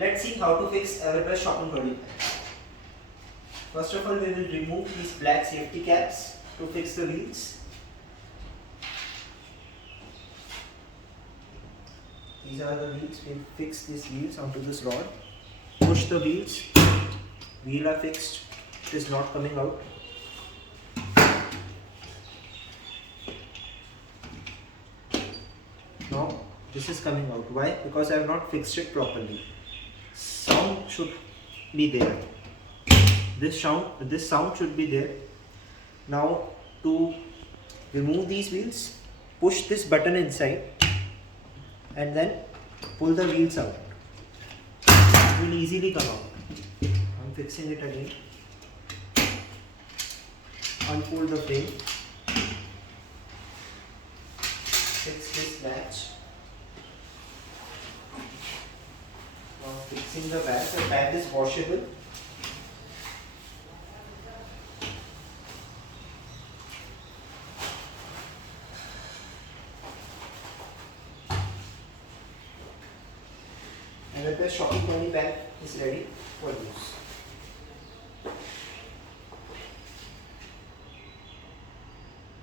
Let's see how to fix EverBest Shopping Trolley. First of all, we will remove these black safety caps to fix the wheels. These are the wheels. We'll fix these wheels onto this rod. Push the wheels. Wheel are fixed. It is not coming out. Now this is coming out. Why? Because I have not fixed it properly. Sound should be there. This sound should be there. Now to remove these wheels, push this button inside and then pull the wheels out. It will easily come out. I'm fixing it again. Unfold the frame. Fix this latch. Now fixing the bag. The bag is washable. And the shopping trolley bag is ready for use.